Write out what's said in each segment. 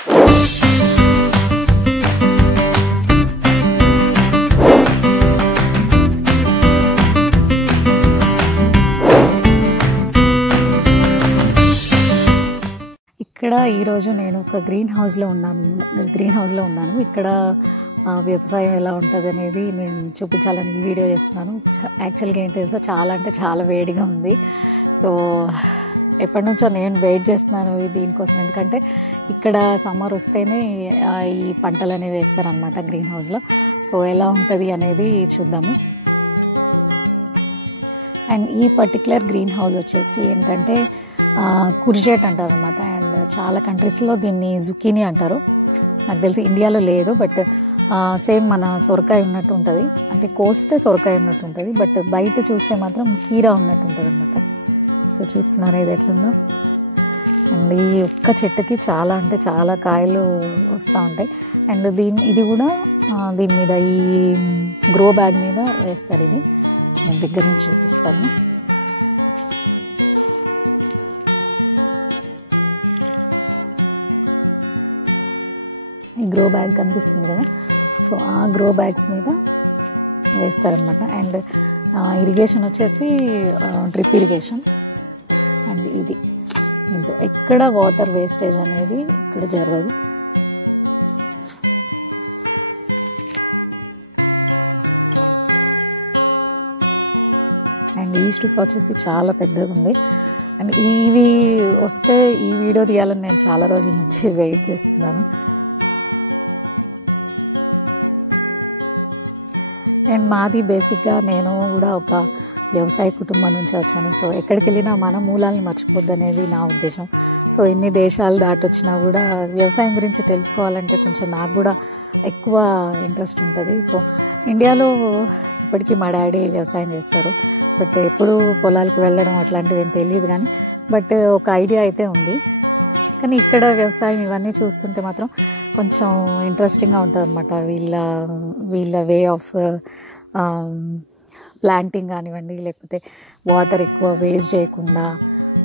ఇక్కడ ఈరోజు నేను ఒక గ్రీన్ హౌస్లో ఉన్నాను. ఇక్కడ వ్యవసాయం ఎలా ఉంటుంది అనేది నేను చూపించాలని ఈ వీడియో చేస్తున్నాను. యాక్చువల్గా ఏంటి తెలుసా, చాలా అంటే చాలా వేడిగా ఉంది. సో ఎప్పటి నుంచో నేను వెయిట్ చేస్తున్నాను దీనికోసం. ఎందుకంటే ఇక్కడ సమ్మర్ వస్తేనే ఈ పంటలు అనేవి వేస్తారనమాట గ్రీన్ హౌస్లో. సో ఎలా ఉంటుంది అనేది చూద్దాము. అండ్ ఈ పర్టికులర్ గ్రీన్ హౌస్ వచ్చేసి ఏంటంటే కుర్జెట్ అంటారు అనమాట. అండ్ చాలా కంట్రీస్లో దీన్ని జుకీనీ అంటారు. నాకు తెలిసి ఇండియాలో లేదు, బట్ సేమ్ మన సొరకాయ ఉన్నట్టు ఉంటుంది. అంటే కోస్తే సొరకాయ ఉన్నట్టు ఉంటుంది, బట్ బయట చూస్తే మాత్రం కీరా ఉన్నట్టు ఉంటుంది అనమాట. సో చూస్తున్నారా ఇది ఎట్లుందో. అండ్ ఈ ఒక్క చెట్టుకి చాలా అంటే చాలా కాయలు వస్తూ ఉంటాయి. అండ్ ఇది కూడా దీని మీద ఈ గ్రో బ్యాగ్ మీద వేస్తారు. ఇది నేను దగ్గర నుంచి చూపిస్తాను. ఈ గ్రో బ్యాగ్ కనిపిస్తుంది కదా, సో ఆ గ్రో బ్యాగ్స్ మీద వేస్తారనమాట. అండ్ ఇరిగేషన్ వచ్చేసి డ్రిప్ ఇరిగేషన్. అండ్ ఇది ఇంతో ఎక్కడ వాటర్ వేస్టేజ్ అనేది ఇక్కడ జరగదు. అండ్ ఈ స్టూఫ్ వచ్చేసి చాలా పెద్దగా ఉంది. అండ్ ఇవి వస్తే ఈ వీడియో తీయాలని నేను చాలా రోజుల నుంచి వెయిట్ చేస్తున్నాను. అండ్ మాది బేసిక్గా నేను కూడా ఒక వ్యవసాయ కుటుంబం నుంచి వచ్చాను. సో ఎక్కడికి వెళ్ళినా మన మూలాలను మర్చిపోద్దు అనేది నా ఉద్దేశం. సో ఎన్ని దేశాలు దాటొచ్చినా కూడా వ్యవసాయం గురించి తెలుసుకోవాలంటే కొంచెం నాకు కూడా ఎక్కువ ఇంట్రెస్ట్ ఉంటుంది. సో ఇండియాలో ఇప్పటికీ మా డాడీ వ్యవసాయం చేస్తారు, బట్ ఎప్పుడు పొలాలకు వెళ్ళడం అట్లాంటివి ఏం తెలియదు కానీ, బట్ ఒక ఐడియా అయితే ఉంది. కానీ ఇక్కడ వ్యవసాయం ఇవన్నీ చూస్తుంటే మాత్రం కొంచెం ఇంట్రెస్టింగ్గా ఉంటుంది అనమాట. వీళ్ళ వే ఆఫ్ ప్లాంటింగ్ కానివ్వండి, లేకపోతే వాటర్ ఎక్కువ వేస్ట్ చేయకుండా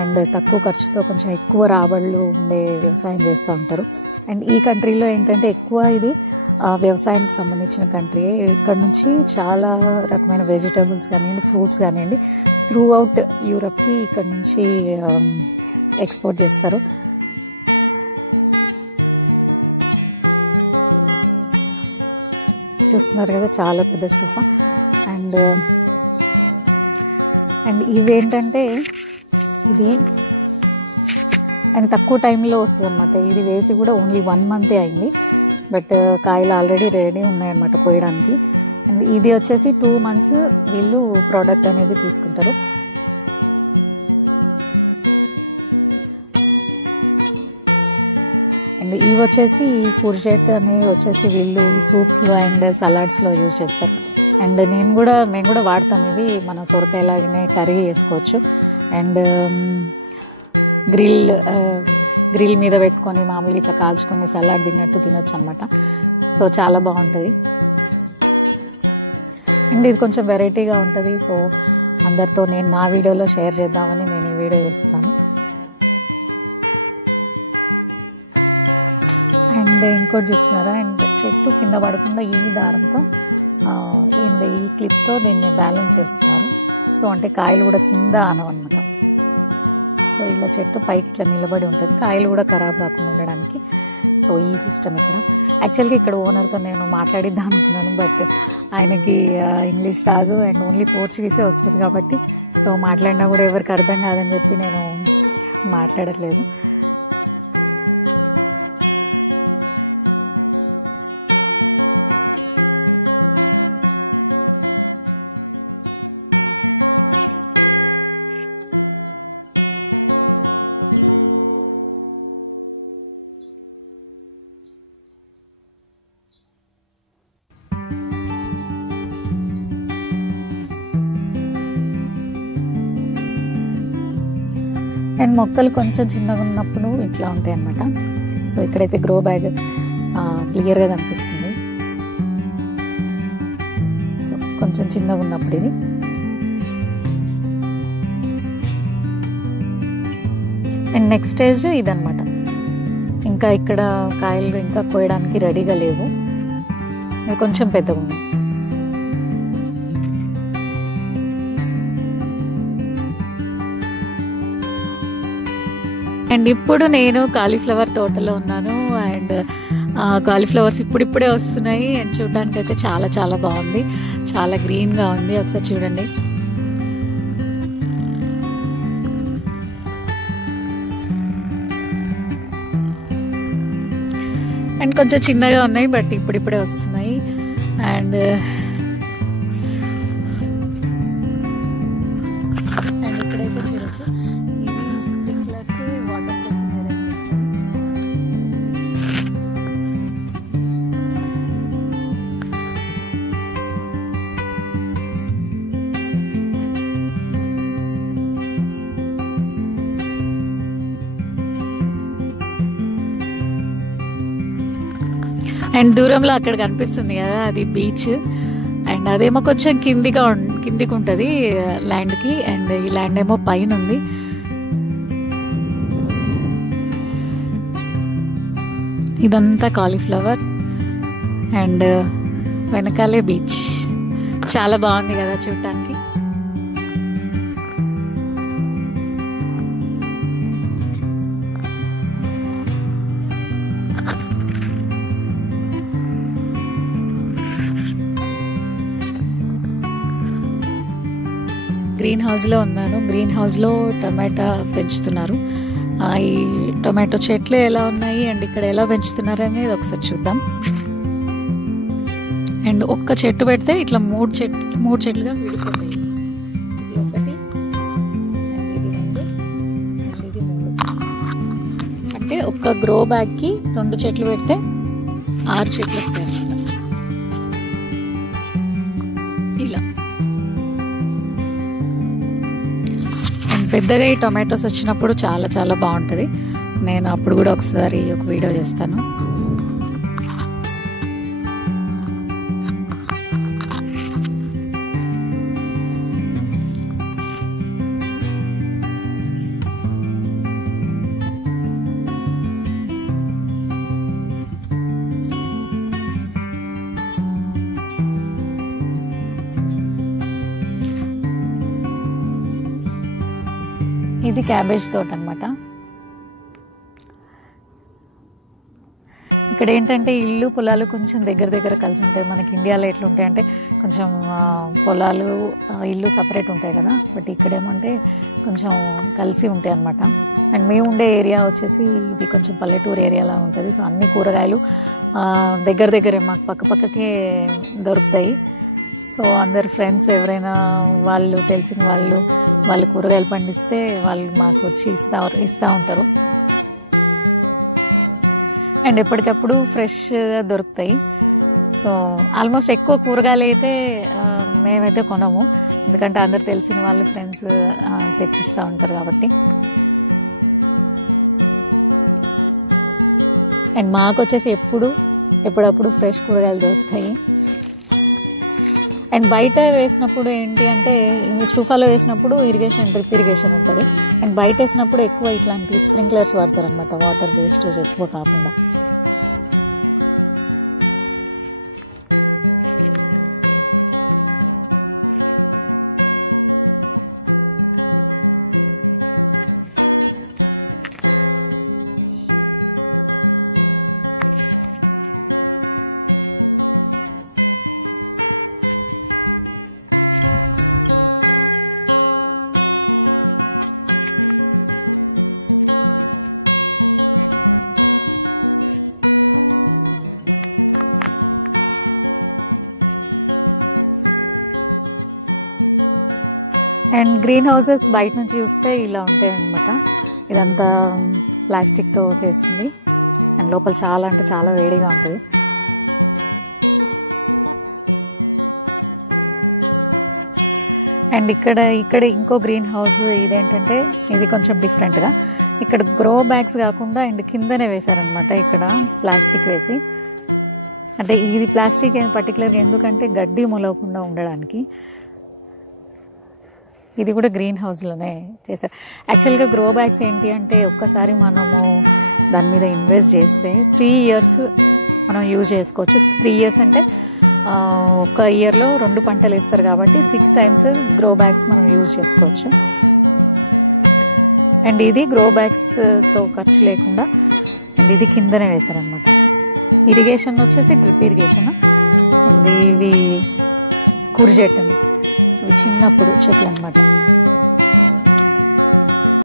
అండ్ తక్కువ ఖర్చుతో కొంచెం ఎక్కువ రాబడులు ఉండే వ్యవసాయం చేస్తూ ఉంటారు. అండ్ ఈ కంట్రీలో ఏంటంటే ఎక్కువ ఇది వ్యవసాయానికి సంబంధించిన కంట్రీ. ఇక్కడ నుంచి చాలా రకమైన వెజిటేబుల్స్ కానివ్వండి, ఫ్రూట్స్ కానివ్వండి త్రూ అవుట్ యూరప్కి ఇక్కడ నుంచి ఎక్స్పోర్ట్ చేస్తారు. చూస్తున్నారు కదా, చాలా పెద్ద స్టూఫ్. అండ్ ఇవేంటంటే ఇది అండ్ తక్కువ టైంలో వస్తుంది అనమాట. ఇది వేసి కూడా ఓన్లీ 1 month అయింది, బట్ కాయలు ఆల్రెడీ రెడీ ఉన్నాయన్నమాట కోయడానికి. అండ్ ఇది వచ్చేసి 2 months వీళ్ళు ప్రోడక్ట్ అనేది తీసుకుంటారు. అండ్ ఇవి వచ్చేసి ఈ కుర్జెట్ అనేవి వచ్చేసి వీళ్ళు సూప్స్లో అండ్ సలాడ్స్లో యూజ్ చేస్తారు. అండ్ నేను కూడా వాడతాం. ఇవి మన సొరకాయలాగానే కర్రీ చేసుకోవచ్చు. అండ్ గ్రిల్ మీద పెట్టుకొని మామూలుగా ఇట్లా కాల్చుకొని సలాడ్ తిన్నట్టు తినొచ్చు అనమాట. సో చాలా బాగుంటుంది. అండ్ ఇది కొంచెం వెరైటీగా ఉంటుంది. సో అందరితో నేను నా వీడియోలో షేర్ చేద్దామని నేను ఈ వీడియో చేస్తాను. అండ్ ఇంకోటి చూస్తున్నారా, అండ్ చెట్టు కింద పడకుండా ఈ దారంతో అండ్ ఈ క్లిప్తో దీన్ని బ్యాలెన్స్ చేస్తున్నారు. సో అంటే కాయలు కూడా కింద అనవన్నమాట. సో ఇలా చెట్టు పైకి ఇట్లా నిలబడి ఉంటుంది, కాయలు కూడా ఖరాబ్ కాకుండా ఉండడానికి. సో ఈ సిస్టమ్ ఇక్కడ. యాక్చువల్గా ఇక్కడ ఓనర్తో నేను మాట్లాడిద్దాం అనుకున్నాను, బట్ ఆయనకి ఇంగ్లీష్ రాదు అండ్ ఓన్లీ పోర్చుగీసే వస్తుంది కాబట్టి సో మాట్లాడినా కూడా ఎవరికి అర్థం కాదని చెప్పి నేను మాట్లాడట్లేదు. అండ్ మొక్కలు కొంచెం చిన్నగా ఉన్నప్పుడు ఇట్లా ఉంటాయి అన్నమాట. సో ఇక్కడైతే గ్రో బ్యాగ్ క్లియర్గా కనిపిస్తుంది. సో కొంచెం చిన్నగా ఉన్నప్పుడు ఇది. అండ్ నెక్స్ట్ స్టేజ్ ఇదనమాట. ఇంకా ఇక్కడ కాయలు ఇంకా కోయడానికి రెడీగా లేవు, ఇవి కొంచెం పెద్దగా ఉన్నాయి. అండ్ ఇప్పుడు నేను కాలీఫ్లవర్ తోటలో ఉన్నాను. అండ్ కాలీఫ్లవర్స్ ఇప్పుడిప్పుడే వస్తున్నాయి. అండ్ చూడడానికి అయితే చాలా చాలా బాగుంది, చాలా గ్రీన్గా ఉంది. ఒకసారి చూడండి. అండ్ కొంచెం చిన్నగా ఉన్నాయి, బట్ ఇప్పుడిప్పుడే వస్తున్నాయి. అండ్ ఇక్కడైతే చూడొచ్చు, ఇవి స్ప్రింక్లర్స్ వాటర్ కోసం అండ్ దూరంలో అక్కడ కనిపిస్తుంది కదా, అది బీచ్. అండ్ అదేమో కొంచెం కిందికి ఉంటుంది ల్యాండ్కి. అండ్ ఈ ల్యాండ్ ఏమో పైన ఉంది. ఇదంతా కాలీఫ్లవర్ అండ్ వెనకాలే బీచ్. చాలా బాగుంది కదా చూడటానికి. గ్రీన్ హౌస్లో ఉన్నాను. గ్రీన్ హౌస్లో టమాటా పెంచుతున్నారు. ఈ టొమాటో చెట్లు ఎలా ఉన్నాయి అండ్ ఇక్కడ ఎలా పెంచుతున్నారు అనేది ఒకసారి చూద్దాం. అండ్ ఒక్క చెట్టు పెడితే ఇట్లా మూడు చెట్లుగా విడిపోతాయి. ఇది ఒకటి, ఇది రెండు, ఇది మూడు. అంటే ఒక్క గ్రో బ్యాగ్కి 2 చెట్లు పెడితే 6 చెట్లు వస్తాయి అన్నమాట. ఇలా పెద్దగా ఈ టొమాటోస్ వచ్చినప్పుడు చాలా చాలా బాగుంటుంది. నేను అప్పుడు కూడా ఒకసారి ఒక వీడియో చేస్తాను. ఇది క్యాబేజ్ తోట అనమాట. ఇక్కడ ఏంటంటే ఇల్లు పొలాలు కొంచెం దగ్గర కలిసి ఉంటాయి. మనకి ఇండియాలో ఎట్లుంటాయి అంటే కొంచెం పొలాలు ఇల్లు సపరేట్ ఉంటాయి కదా, బట్ ఇక్కడేమంటే కొంచెం కలిసి ఉంటాయి అన్నమాట. అండ్ మేము ఉండే ఏరియా వచ్చేసి ఇది కొంచెం పల్లెటూరు ఏరియాలా ఉంటుంది. సో అన్ని కూరగాయలు దగ్గరే మాకు పక్కకే దొరుకుతాయి. సో అందరు ఫ్రెండ్స్ ఎవరైనా వాళ్ళు తెలిసిన వాళ్ళు కూరగాయలు పండిస్తే వాళ్ళు మాకు వచ్చి ఇస్తూ ఉంటారు. అండ్ ఎప్పటికప్పుడు ఫ్రెష్గా దొరుకుతాయి. సో ఆల్మోస్ట్ ఎక్కువ కూరగాయలు అయితే మేమైతే కొనము, ఎందుకంటే అందరు తెలిసిన వాళ్ళు ఫ్రెండ్స్ తెచ్చిస్తూ ఉంటారు కాబట్టి. అండ్ మాకు వచ్చేసి ఎప్పుడప్పుడు ఫ్రెష్ కూరగాయలు దొరుకుతాయి. అండ్ బయట వేసినప్పుడు ఏంటి అంటే స్టూఫాలో వేసినప్పుడు డ్రిప్ ఇరిగేషన్ ఉంటుంది. అండ్ బయట వేసినప్పుడు ఎక్కువ ఇట్లాంటి స్ప్రింక్లర్స్ వాడతారు అనమాట, వాటర్ వేస్టేజ్ ఎక్కువ కాకుండా. అండ్ గ్రీన్ హౌసెస్ బయట నుంచి చూస్తే ఇలా ఉంటాయి అన్నమాట. ఇదంతా ప్లాస్టిక్తో చేసింది. అండ్ లోపల చాలా వేడిగా ఉంటుంది. అండ్ ఇక్కడ ఇంకో గ్రీన్ హౌస్ ఇదేంటంటే ఇది కొంచెం డిఫరెంట్గా, ఇక్కడ గ్రో బ్యాగ్స్ కాకుండా అండ్ కిందనే వేశారనమాట. ఇక్కడ ప్లాస్టిక్ వేసి, అంటే ఇది ప్లాస్టిక్ పర్టికులర్గా ఎందుకంటే గడ్డి మొలవకుండా ఉండడానికి. ఇది కూడా గ్రీన్ హౌస్లోనే చేశారు. యాక్చువల్గా గ్రో బ్యాగ్స్ ఏంటి అంటే ఒక్కసారి మనము దాని మీద ఇన్వెస్ట్ చేస్తే 3 ఇయర్స్ మనం యూజ్ చేసుకోవచ్చు. 3 ఇయర్స్ అంటే ఒక ఇయర్లో 2 పంటలు వేస్తారు కాబట్టి 6 టైమ్స్ గ్రో బ్యాగ్స్ మనం యూజ్ చేసుకోవచ్చు. అండ్ ఇది గ్రో బ్యాగ్స్తో ఖర్చు లేకుండా, అండ్ ఇది కిందనే వేశారనమాట. ఇరిగేషన్ వచ్చేసి డ్రిప్ ఇరిగేషన్. అండ్ ఇవి కుర్జెట్, ఇవి చిన్నప్పుడు చెట్లు అనమాట.